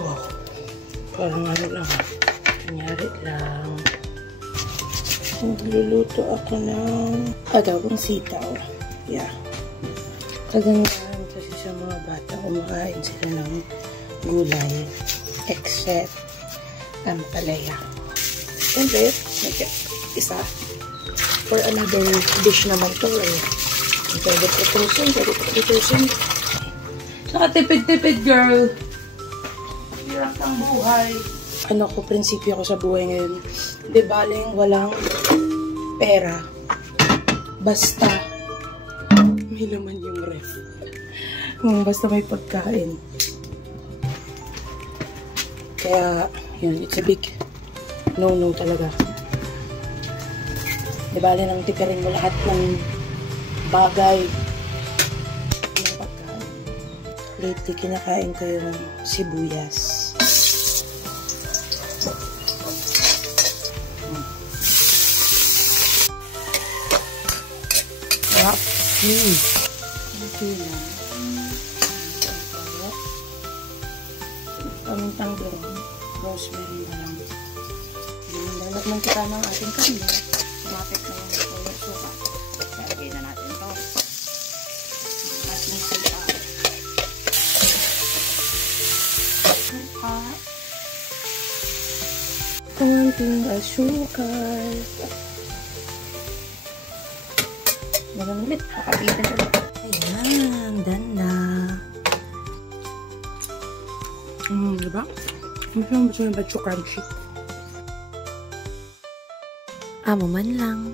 Wow. Parang ano lang. Kanyari lang. Nagluluto ako ng agawang sitaw. Yeah. Kagandahan kasi sa mga bata, kumakain sila ng gulay. Except ang palaya. Siyempre, isa. For another dish naman to. Pwede putusin. Nakatipid-tipid, girl. Hirap ng buhay. Ano ko, prinsipyo ko sa buhay ngayon. Di baling walang pera. Basta may laman yung ref. Basta may pagkain. Kaya, yun, it's a big no-no talaga. Di bali nang tipirin mo lahat ng bagay ng pagkain. Lately, kinakain ko yung sibuyas. Okay lang. Pamintang rosemary na lang. Lalagman kita ng ating kanya. Mapit na yung tulog suka. Lagay na natin ito. Ang ating suka. Kunting asukal. Ganun ulit. Kakapitan ulit. Ayan. Done na. Diba? Gusto mo ba crunchy? Amo man lang.